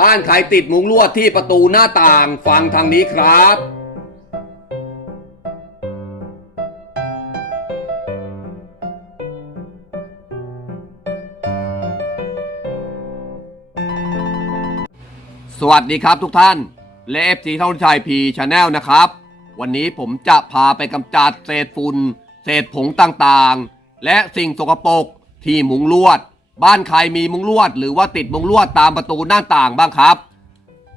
บ้านใครติดมุ้งลวดที่ประตูหน้าต่างฟังทางนี้ครับสวัสดีครับทุกท่าน และเอฟซีท่องชัยพีชาแนลนะครับ วันนี้ผมจะพาไปกำจัดเศษฝุ่น เศษผงต่างๆ และสิ่งสกปรกที่มุงลวด บ้านใครมีมุงลวด หรือว่าติดมุงลวดตามประตูหน้าต่างบ้างครับ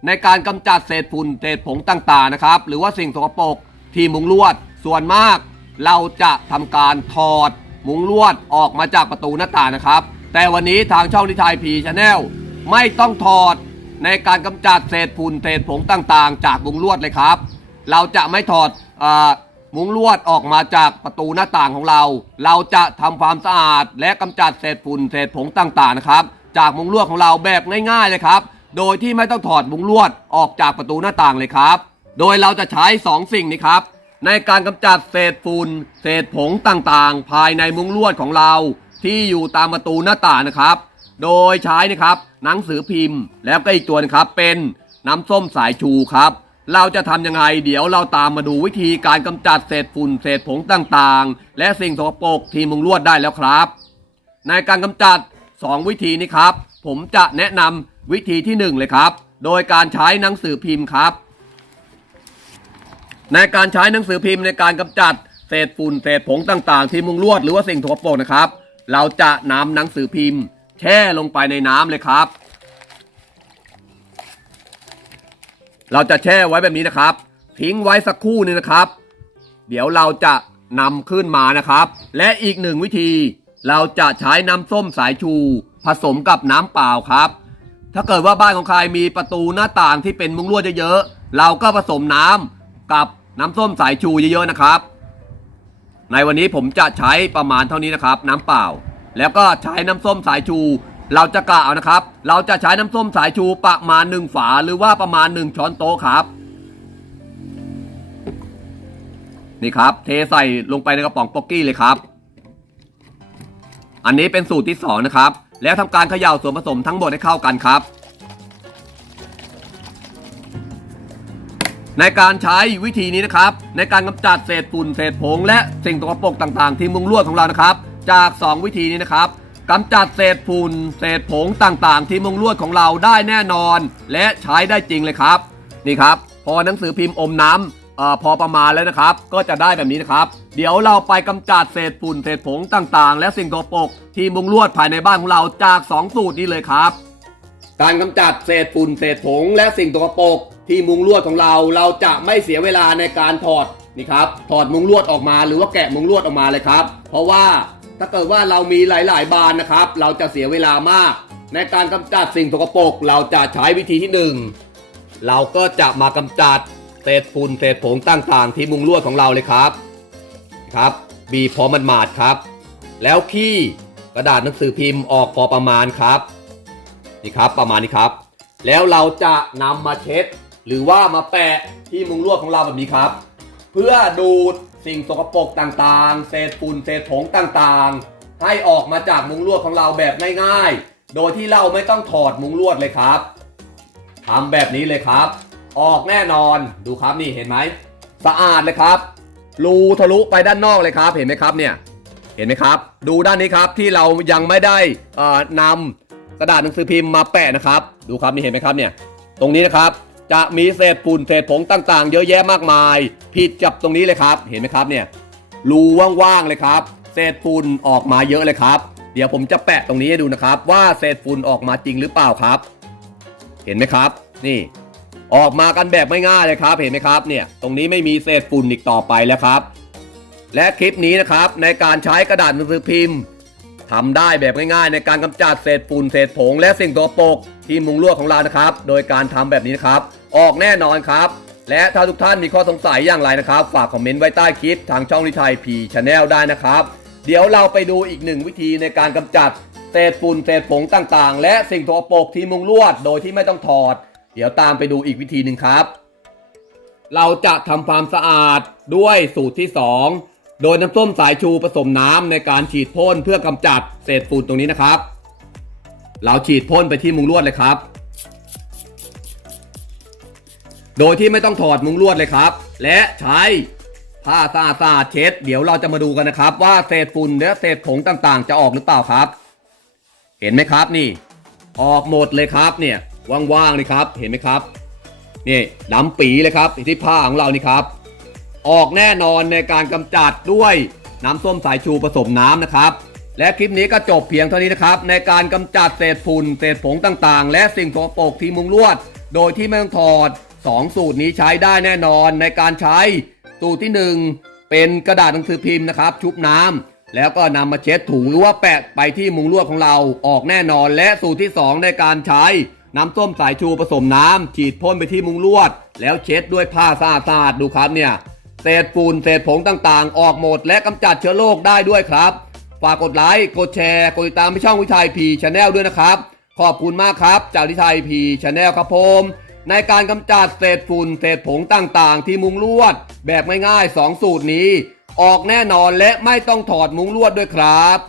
ในการกำจัดเศษฝุ่นเศษผงต่างๆนะครับ หรือว่าสิ่งสกปรกที่มุงลวดส่วนมาก เราจะทำการถอดมุงลวดออกมาจากประตูหน้าต่างนะครับ แต่วันนี้ทางช่องทิทายพีชาแนลไม่ต้องถอดในการกำจัดเศษฝุ่นเศษผงต่างๆ จากมุงลวดเลยครับ เราจะไม่ถอดเออ มุ้งลวดออกมาจากประตูหน้าต่างของเรา เราจะทำความสะอาด และกำจัดเศษฝุ่นเศษผงต่างๆนะครับ จากมุ้งลวดของเราแบบง่ายๆเลยครับ โดยที่ไม่ต้องถอดมุ้งลวดออกจากประตูหน้าต่างเลยครับ โดยเราจะใช้ 2 สิ่งนี้ครับ ในการกำจัดเศษฝุ่นเศษผงต่างๆ ภายในมุ้งลวดของเรา ที่อยู่ตามประตูหน้าต่างนะครับ โดยใช้นะครับหนังสือพิมพ์ แล้วก็อีกตัวนะครับเป็นน้ำส้มสายชูครับ เราจะทำยังไง เดี๋ยวเราตามมาดูวิธีการกำจัดเศษฝุ่นเศษผงต่างๆ และสิ่งสกปรกที่มุงลวดได้แล้วครับ ในการกำจัด 2 วิธีนี้ครับ ผมจะแนะนำวิธีที่ 1 เลยครับ โดยการใช้หนังสือพิมพ์ครับ ในการใช้หนังสือพิมพ์ในการกำจัดเศษฝุ่นเศษผงต่างๆ ที่มุงลวดหรือว่าสิ่งสกปรกนะครับ เราจะนำหนังสือพิมพ์ แช่ลงไปในน้ำเลยครับ เราจะแช่ไว้แบบนี้นะครับ ทิ้งไว้สักครู่นึงนะครับ เดี๋ยวเราจะนำขึ้นมานะครับ และอีกหนึ่งวิธี เราจะใช้น้ำส้มสายชู ผสมกับน้ำเปล่าครับ ถ้าเกิดว่าบ้านของใครมีประตูหน้าต่างที่เป็นมุ้งลวดเยอะๆเราก็ผสมน้ำกับน้ำส้มสายชูเยอะๆนะครับ ในวันนี้ผมจะใช้ประมาณเท่านี้นะครับ น้ำเปล่า แล้วก็ใช้น้ำส้มสายชู เราจะกะเอานะครับ เราจะใช้น้ำส้มสายชูประมาณหนึ่งฝาหรือว่าประมาณหนึ่งช้อนโต๊ะครับนี่ครับ เทใส่ลงไปในกระป๋องป๊อกกี้เลยครับ อันนี้เป็นสูตรที่สองนะครับ แล้วทำการเขย่าส่วนผสมทั้งหมดให้เข้ากันครับ ในการใช้วิธีนี้นะครับ ในการกำจัดเศษฝุ่นเศษผงและสิ่งสกปรกต่างๆ ที่มุงลวดของเรานะครับ จาก 2 วิธีนี้นะครับ กำจัดเศษฝุ่นเศษผงต่างๆ ที่มุงลวดของเราได้แน่นอน และใช้ได้จริงเลยครับ นี่ครับ พอหนังสือพิมพ์อมน้ำอพอประมาณแล้วนะครับ ก็จะได้แบบนี้นะครับ เดี๋ยวเราไปกำจัดเศษฝุ่นเศษผงต่างๆ และสิ่งสกปกที่มุงลวดภายในบ้านของเราจาก 2 สูตรนี้เลยครับ การกำจัดเศษฝุ่นเศษผงและสิ่งสกปกที่มุงลวดของเราเราจะไม่เสียเวลาในการถอดนี่ครับถอดมุงลวดออกมาหรือว่าแกะมุงลวดออกมาเลยครับ เพราะว่า ถ้าเกิดว่าเรามีหลาย ๆ บานนะครับ เราจะเสียเวลามาก ในการกำจัดสิ่งสกปรกเราจะใช้วิธีที่หนึ่งเราก็จะมากำจัดเศษฝุ่นเศษผงต่าง ๆ ที่มุงลวดของเราเลยครับครับบีพอมันหมาดครับ แล้วขี้กระดาษหนังสือพิมพ์ออกพอประมาณครับนี่ครับประมาณนี้ครับ แล้วเราจะนำมาเช็ด หรือว่ามาแปะที่มุงลวดของเราแบบนี้ครับ เพื่อดูด สิ่งสกปรกต่างๆ เศษฝุ่นเศษผงต่างๆ ให้ออกมาจากมุงลวดของเราแบบง่ายๆ โดยที่เราไม่ต้องถอดมุงลวดเลยครับทำแบบนี้เลยครับ ออกแน่นอนดูครับนี่เห็นไหมสะอาดเลยครับรูทะลุไปด้านนอกเลยครับเห็นไหมครับเนี่ยเห็นไหมครับ ดูด้านนี้ครับที่เรายังไม่ได้นำกระดาษหนังสือพิมพ์มาแปะนะครับ ดูครับนี่เห็นไหมครับเนี่ยตรงนี้นะครับ จะมีเศษฝุ่นเศษผงต่างๆ เยอะแยะมากมาย ผิดกับตรงนี้เลยครับ เห็นไหมครับเนี่ยรูว่างๆเลยครับ เศษฝุ่นออกมาเยอะเลยครับ เดี๋ยวผมจะแปะตรงนี้ให้ดูนะครับ ว่าเศษฝุ่นออกมาจริงหรือเปล่าครับ เห็นไหมครับ นี่ ออกมากันแบบง่ายๆเลยครับ เห็นไหมครับเนี่ย ตรงนี้ไม่มีเศษฝุ่นอีกต่อไปแล้วครับ และคลิปนี้นะครับในการใช้กระดาษหนังสือพิมพ์ทำได้แบบง่ายๆ ในการกำจัดเศษฝุ่นเศษผงและสิ่งตัวปกที่มุงลวดของเรานะครับ โดยการทำแบบนี้นะครับ ออกแน่นอนครับ และถ้าทุกท่านมีข้อสงสัยอย่างไรนะครับ ฝากคอมเมนต์ไว้ใต้คลิปทางช่องนิทายพีชาแนลได้นะครับ เดี๋ยวเราไปดูอีกหนึ่งวิธีในการกำจัดเศษฝุ่นเศษผงต่างๆ และสิ่งตัวปกที่มุงลวดโดยที่ไม่ต้องถอด เดี๋ยวตามไปดูอีกวิธีหนึ่งครับ เราจะทำความสะอาดด้วยสูตรที่ 2 โดยน้ำส้มสายชูผสมน้ำในการฉีดพ่นเพื่อกำจัดเศษฝุ่นตรงนี้นะครับ เราฉีดพ่นไปที่มุงลวดเลยครับ โดยที่ไม่ต้องถอดมุ้งลวดเลยครับ และใช้ผ้าสะอาดเช็ด เดี๋ยวเราจะมาดูกันนะครับ ว่าเศษฝุ่นและเศษผงต่างๆ จะออกหรือเปล่าครับ เห็นไหมครับนี่ ออกหมดเลยครับเนี่ยว่างๆนี่ครับ เห็นไหมครับนี่ดำปีเลยครับที่ผ้าของเรานี่ครับ ออกแน่นอนในการกำจัดด้วยน้ำส้มสายชูผสมน้ำนะครับ และคลิปนี้ก็จบเพียงเท่านี้นะครับ ในการกำจัดเศษฝุ่นเศษผงต่างๆ และสิ่งสกปรกที่มุงลวด โดยที่ไม่ต้องถอด 2 สูตรนี้ใช้ได้แน่นอนในการใช้ สูตรที่ 1 เป็นกระดาษหนังสือพิมพ์นะครับ ชุบน้ำแล้วก็นำมาเช็ดถูหรือว่าแปะไปที่มุงลวดของเราออกแน่นอน และสูตรที่ 2 ในการใช้น้ำส้มสายชูผสมน้ำฉีดพ่นไปที่มุงลวด แล้วเช็ดด้วยผ้าสะอาดๆดูครับเนี่ยเศษฝุ่นเศษผงต่างๆ ออกหมด และกำจัดเชื้อโรคได้ด้วยครับ ฝากกดไลค์กดแชร์ กดติดตามไปช่องวิชัยพีชาแนลด้วยนะครับ ขอบคุณมากครับ จากวิชัยพีชาแนลครับผม ในการกำจัดเศษฝุ่นเศษผงต่างๆ ที่มุงลวด แบบง่ายๆ2สูตรนี้ ออกแน่นอนและไม่ต้องถอดมุงลวดด้วยครับ